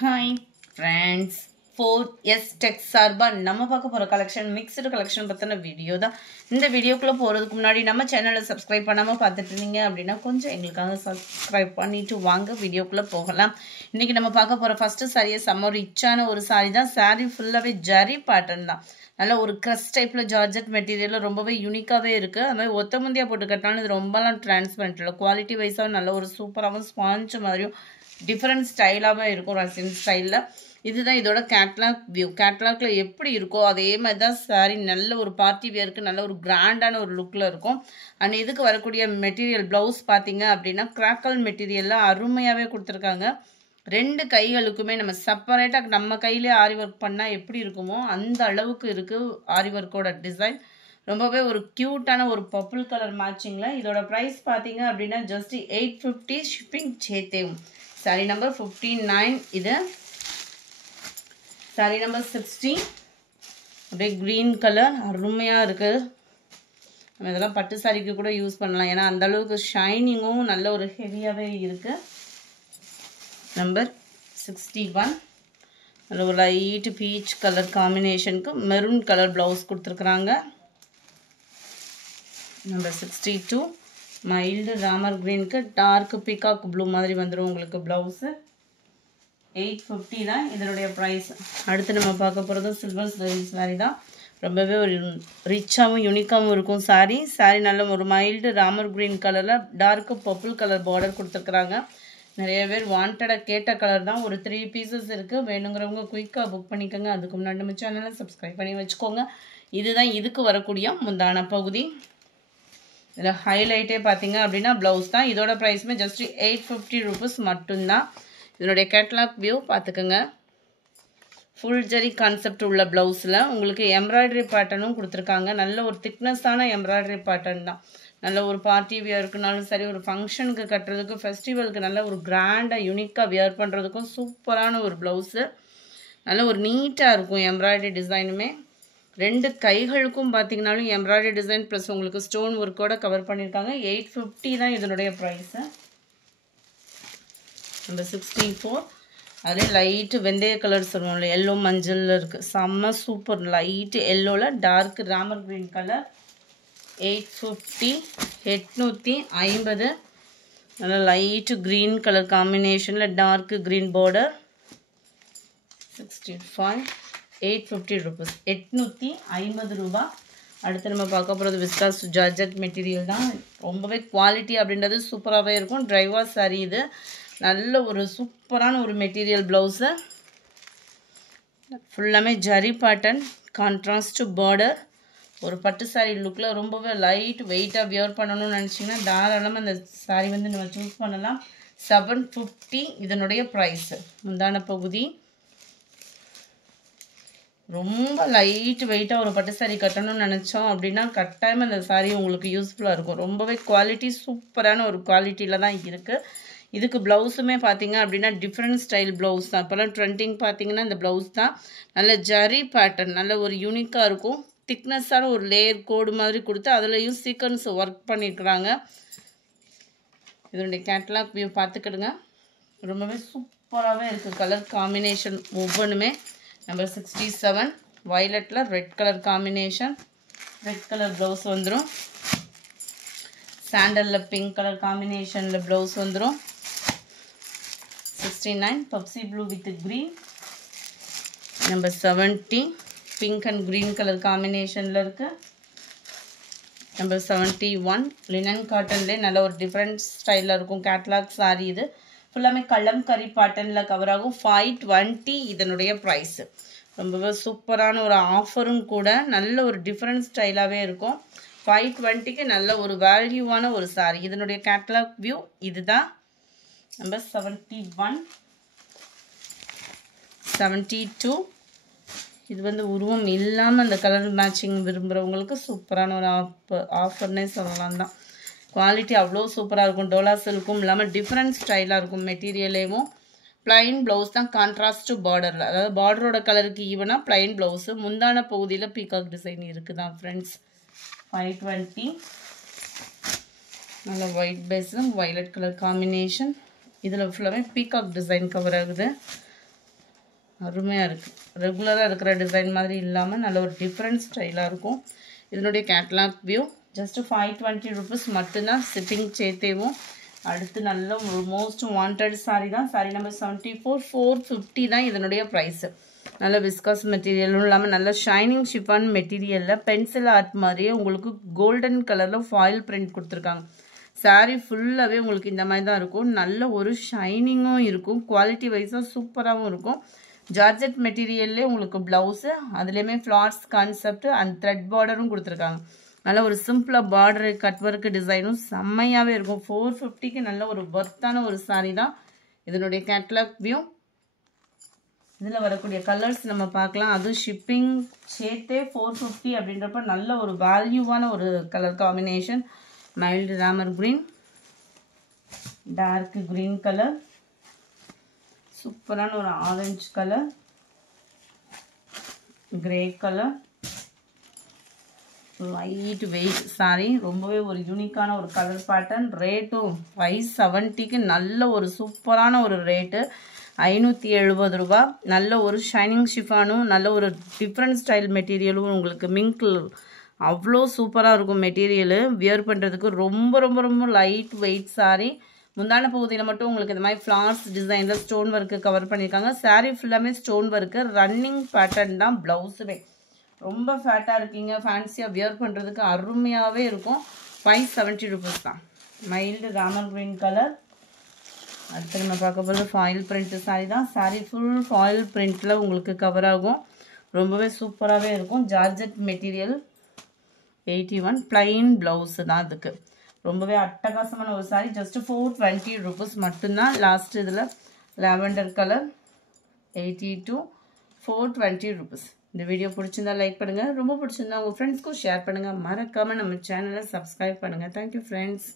Hi friends, 4S Tech சார்பா நம்ம பார்க்க போற கலெக்ஷன் மிக்ஸ்டு கலெக்ஷன் பத்தின வீடியோ தான். இந்த வீடியோக்குள்ள போறதுக்கு முன்னாடி நம்ம சேனலை சப்ஸ்கிரைப் பண்ணாம பார்த்துட்டு இருந்தீங்க அப்படின்னா கொஞ்சம் எங்களுக்காக சப்ஸ்கிரைப் பண்ணிட்டு வாங்க வீடியோக்குள்ள போகலாம். இன்னைக்கு நம்ம பார்க்க போற ஃபர்ஸ்ட் சாரியை செம்ம ரிச்சான ஒரு சாரி தான். சாரி ஃபுல்லாவே ஜரி பேட்டர்ன் தான். நல்ல ஒரு கிரஸ் டைப்ல ஜார்ஜெட் மெட்டீரியல் ரொம்பவே யூனிக்காவே இருக்கு. அது மாதிரி ஒத்த முந்தியா போட்டு கட்டினாலும் இது ரொம்பலாம் டிரான்ஸ்பரண்ட் இல்லை. குவாலிட்டி வைஸாக நல்ல ஒரு சூப்பராகவும் ஸ்பாஞ்ச் மாதிரியும் டிஃப்ரெண்ட் ஸ்டைலாகவே இருக்கும். ரசின் ஸ்டைலில் இதுதான் இதோட கேட்லாக் வியூ. கேட்லாக்ல எப்படி இருக்கோ அதே மாதிரி தான் சாரி நல்ல ஒரு பார்ட்டி வியருக்கு நல்ல ஒரு கிராண்டான ஒரு லுக்கில் இருக்கும். அண்ட் இதுக்கு வரக்கூடிய மெட்டீரியல் ப்ளவுஸ் பார்த்தீங்க அப்படின்னா கிராக்கல் மெட்டீரியலில் அருமையாகவே கொடுத்துருக்காங்க. ரெண்டு கைகளுக்குமே நம்ம செப்பரேட்டாக நம்ம கையிலே ஆரி ஒர்க் பண்ணால் எப்படி இருக்குமோ அந்த அளவுக்கு இருக்குது ஆரி ஒர்க்கோட டிசைன். ரொம்பவே ஒரு க்யூட்டான ஒரு பர்பிள் கலர் மேட்சிங்கில். இதோட ப்ரைஸ் பார்த்தீங்க அப்படின்னா ஜஸ்ட் 850 ஷிப்பிங் சேர்த்தேவும். சாரி நம்பர் 59. இது சாரி நம்பர் 60. அப்படியே க்ரீன் கலர் அருமையாக இருக்குது. நம்ம இதெல்லாம் பட்டு சாரிக்கு கூட யூஸ் பண்ணலாம், ஏன்னா அந்த அளவுக்கு ஷைனிங்கும் நல்ல ஒரு ஹெவியாகவே இருக்குது. நம்பர் 61. நல்ல ஒரு லைட் பீச் கலர் காம்பினேஷனுக்கு மெரூன் கலர் ப்ளவுஸ் கொடுத்துருக்குறாங்க. நம்பர் 62. மைல்டு ராமர் க்ரீனுக்கு டார்க் பீகாக் ப்ளூ மாதிரி வந்துடும் உங்களுக்கு ப்ளவுஸு. 850 தான் இதனுடைய ப்ரைஸ். அடுத்து நம்ம பார்க்க போகிறது சில்வர் சாரி தான். ரொம்பவே ஒரு ரிச்சாகவும் யூனிக்காகவும் இருக்கும் சாரி. சாரி நல்ல ஒரு மைல்டு ராமர் க்ரீன் கலரில் டார்க்கு பர்பிள் கலர் பார்டர் கொடுத்துருக்குறாங்க. நிறைய பேர் வாண்டடாக கேட்ட கலர் தான். ஒரு 3 பீசஸ் இருக்குது. வேணுங்கிறவங்க குயிக்காக புக் பண்ணிக்கோங்க. அதுக்கு முன்னாடி நம்ம சேனலை சப்ஸ்கிரைப் பண்ணி வச்சுக்கோங்க. இதுதான் இதுக்கு வரக்கூடிய முந்தான பகுதி. இதில் ஹைலைட்டே பார்த்தீங்க அப்படின்னா ப்ளவுஸ் தான். இதோட ப்ரைஸுமே ஜஸ்ட் 850 ருபீஸ் மட்டும்தான். இதனுடைய கேட்லாக் வியூ பார்த்துக்கோங்க. ஃபுல் ஜரி கான்செப்ட் உள்ள ப்ளவுஸில் உங்களுக்கு எம்ப்ராய்டரி பேட்டர்னும் கொடுத்துருக்காங்க. நல்ல ஒரு திக்னஸான எம்ப்ராய்டரி பேட்டர்ன் தான். நல்ல ஒரு பார்ட்டி வியருக்குனாலும் சரி, ஒரு ஃபங்க்ஷனுக்கு கட்டுறதுக்கு, ஃபெஸ்டிவலுக்கு நல்ல ஒரு கிராண்டாக யூனிக்காக வியர் பண்ணுறதுக்கும் சூப்பரான ஒரு ப்ளவுஸு. நல்ல ஒரு நீட்டாக இருக்கும் எம்ப்ராய்டரி டிசைனுமே. ரெண்டு கைகளுக்கும் பார்த்தீங்கன்னாலும் எம்ப்ராய்டரி டிசைன் ப்ளஸ் உங்களுக்கு ஸ்டோன் ஒர்க்கோட கவர் பண்ணியிருக்காங்க. 850 தான் இதனுடைய ப்ரைஸு. நம்பர் 64. அதிலே லைட்டு வெந்தய கலர் சொல்லுவோம்ல, எல்லோ மஞ்சளில் இருக்குது. செம்ம சூப்பர் லைட்டு எல்லோவில் டார்க் ராமர் க்ரீன் கலர். 850. 850. நல்லா லைட்டு க்ரீன் கலர் காம்பினேஷனில் டார்க் க்ரீன் பார்டர். 65. 850 ருபீஸ். 850 ரூபா. அடுத்து நம்ம பார்க்க போகிறது விஸ்காஸ் ஜார்ஜெட் மெட்டீரியல் தான். ரொம்பவே குவாலிட்டி அப்படின்றது சூப்பராகவே இருக்கும். ட்ரைவாஸ் சாரி இது. நல்ல ஒரு சூப்பரான ஒரு மெட்டீரியல் ப்ளவுஸு. ஃபுல்லாமே ஜரி பேட்டர்ன், கான்ட்ராஸ்ட் பார்டர். ஒரு பட்டு சாரி லுக்கில் ரொம்பவே லைட் வெயிட்டாக வியர் பண்ணணும்னு நினச்சிங்கன்னா தாராளமாக அந்த சாரி வந்து நம்ம சூஸ் பண்ணலாம். 750 இதனுடைய ப்ரைஸு. முந்தான பகுதி ரொம்ப லைட் வெயிட்டாக ஒரு பட்டு சாரி கட்டணும்னு நினச்சோம் அப்படின்னா கட்டாயமாக அந்த சாரி உங்களுக்கு யூஸ்ஃபுல்லாக இருக்கும். ரொம்பவே குவாலிட்டி சூப்பரான ஒரு குவாலிட்டியில் தான் இருக்குது. இதுக்கு ப்ளவுஸுமே பார்த்தீங்க அப்படின்னா டிஃப்ரெண்ட் ஸ்டைல் ப்ளவுஸ் தான். இப்போலாம் ட்ரெண்டிங் பார்த்தீங்கன்னா இந்த ப்ளவுஸ் தான். நல்ல ஜரி பேட்டர்ன், நல்ல ஒரு யூனிக்காக இருக்கும். திக்னஸான ஒரு லேயர் கோடு மாதிரி கொடுத்து அதுலேயும் சீக்வன்ஸ் ஒர்க் பண்ணியிருக்கிறாங்க. இதனுடைய கேட்லாக் வியூ பார்த்துக்கிடுங்க. ரொம்பவே சூப்பராகவே இருக்குது கலர் காம்பினேஷன் ஒவ்வொன்றுமே. நம்பர் 67. வயலட்டில் red colour combination. Red colour blouse வந்துடும். சாண்டலில் பிங்க் கலர் காம்பினேஷனில் ப்ளவுஸ் வந்துடும். 69. Pepsi blue with green. Number 70. Pink and green colour காம்பினேஷனில் இருக்குது. நம்பர் 71. லினன் காட்டன்லேயே நல்ல ஒரு டிஃப்ரெண்ட் ஸ்டைலில் இருக்கும் கேட்லாக் சாரி. இது ஃபுல்லாமே கலம்கரி பேட்டர்னில் கவர் ஆகும். 520 இதனுடைய ப்ரைஸு. ரொம்பவே சூப்பரான ஒரு ஆஃபரும் கூட. நல்ல ஒரு டிஃப்ரெண்ட் ஸ்டைலாகவே இருக்கும். 520க்கு நல்ல ஒரு வேல்யூவான ஒரு சாரி. இதனுடைய கேட்லாக் வியூ இதுதான். நம்பர் 71. 72. இது வந்து உருவம் இல்லாமல் அந்த கலர் மேட்சிங் விரும்புகிறவங்களுக்கு சூப்பரான ஒரு ஆஃபர்னே சொல்லலாம் தான். குவாலிட்டி அவ்வளோ சூப்பராக இருக்கும். டோலா சில்க்கும் இல்லாமல் டிஃப்ரெண்ட் ஸ்டைலாக இருக்கும். மெட்டீரியலேயும் பிளைன் ப்ளவுஸ் தான், கான்ட்ராஸ்ட் பார்டரில், அதாவது பார்டரோட கலருக்கு ஈவனாக பிளைன் ப்ளவுஸு. முந்தான பகுதியில் பீகாக் டிசைன் இருக்குது தான் ஃப்ரெண்ட்ஸ். 520. நல்ல ஒயிட் பேஸும் வயலட் கலர் காம்பினேஷன். இதில் ஃபுல்லாகவே பீகாக் டிசைன் கவர் ஆகுது. அருமையாக இருக்குது. ரெகுலராக இருக்கிற டிசைன் மாதிரி இல்லாமல் நல்ல ஒரு டிஃப்ரெண்ட் ஸ்டைலாக இருக்கும். இதனுடைய கேட்லாக் வியூ ஜஸ்ட் 520 rupees மட்டும்தான், ஷிப்பிங் சேர்த்தேவும். அடுத்து நல்ல ஒரு மோஸ்ட் வாண்டட் சாரீ தான், சாரீ நம்பர் 74, 450 தான் இதனுடைய ப்ரைஸு. நல்ல விஸ்காஸ் மெட்டீரியலும் இல்லாமல் நல்ல ஷைனிங் ஷிஃபான் மெட்டீரியலில் பென்சில் ஆர்ட் மாதிரியே உங்களுக்கு கோல்டன் கலரில் ஃபாயில் பிரிண்ட் கொடுத்துருக்காங்க. சாரீ ஃபுல்லாகவே உங்களுக்கு இந்த மாதிரி தான் இருக்கும். நல்ல ஒரு ஷைனிங்கும் இருக்கும், குவாலிட்டி வைஸாக சூப்பராகவும் இருக்கும். ஜார்ஜெட் மெட்டீரியல்லே உங்களுக்கு ப்ளவுஸு, அதுலேயுமே ஃப்ளார்ஸ் கான்செப்ட் அண்ட் த்ரெட் பார்டரும் கொடுத்துருக்காங்க. நல்ல ஒரு சிம்பிளாக பார்டரு கட் ஒர்க்கு டிசைனும் செம்மையாகவே இருக்கும். 450க்கு நல்ல ஒரு ஒர்த்தான ஒரு சாரீ தான். இதனுடைய கேட்லாக் வியூ, இதில் வரக்கூடிய கலர்ஸ் நம்ம பார்க்கலாம். அதுவும் ஷிப்பிங் சேர்த்தே 450 அப்படின்றப்ப நல்ல ஒரு வேல்யூவான ஒரு colour combination. Mild Ramar green, dark green colour, சூப்பரான ஒரு orange colour, grey colour, light weight sari, ரொம்பவே ஒரு யூனிக்கான ஒரு கலர் பேட்டர்ன். ரேட்டும் 570க்கு நல்ல ஒரு சூப்பரான ஒரு ரேட்டு, 570 ரூபா. நல்ல ஒரு ஷைனிங் ஷிஃபானும் நல்ல ஒரு டிஃப்ரெண்ட் ஸ்டைல் மெட்டீரியலும் உங்களுக்கு மிங்க் அவ்வளோ சூப்பராக இருக்கும். மெட்டீரியலு வியர் பண்ணுறதுக்கு ரொம்ப ரொம்ப ரொம்ப லைட் வெயிட் சாரி. முந்தான பகுதியில் மட்டும் உங்களுக்கு இந்த மாதிரி ஃப்ளார்ஸ் டிசைனில் ஸ்டோன் ஒர்க்கு கவர் பண்ணியிருக்காங்க. சாரீ ஃபுல்லாமே ஸ்டோன் ஒர்க்கு, ரன்னிங் பேட்டர்ன் தான் ப்ளவுஸுமே. ரொம்ப ஃபேட்டாக இருக்கீங்க, ஃபேன்சியாக வியர் பண்ணுறதுக்கு அருமையாகவே இருக்கும். 570 rupees தான். Mild Ramar green colour. அடுத்து நம்ம பார்க்க போகிறது ஃபாயில் பிரிண்ட்டு சாரீ தான். சாரீ ஃபுல் ஃபாயில் பிரிண்ட்டில் உங்களுக்கு கவர் ஆகும். ரொம்பவே சூப்பராகவே இருக்கும். ஜார்ஜெட் மெட்டீரியல் 81, பிளைன் ப்ளவுஸு தான் இதுக்கு. ரொம்பவே அட்டகாசமான ஒரு சாரீ. ஜஸ்ட் 420 rupees மட்டும்தான். லாஸ்ட் இதில் லாவெண்டர் கலர் 82, 420 rupees. இந்த வீடியோ பிடிச்சிருந்தா லைக் பண்ணுங்கள், ரொம்ப பிடிச்சிருந்தா உங்கள் ஃப்ரெண்ட்ஸ்க்கும் ஷேர் பண்ணுங்கள். மறக்காமல் நம்ம சேனலை சப்ஸ்கிரைப் பண்ணுங்கள். Thank you friends.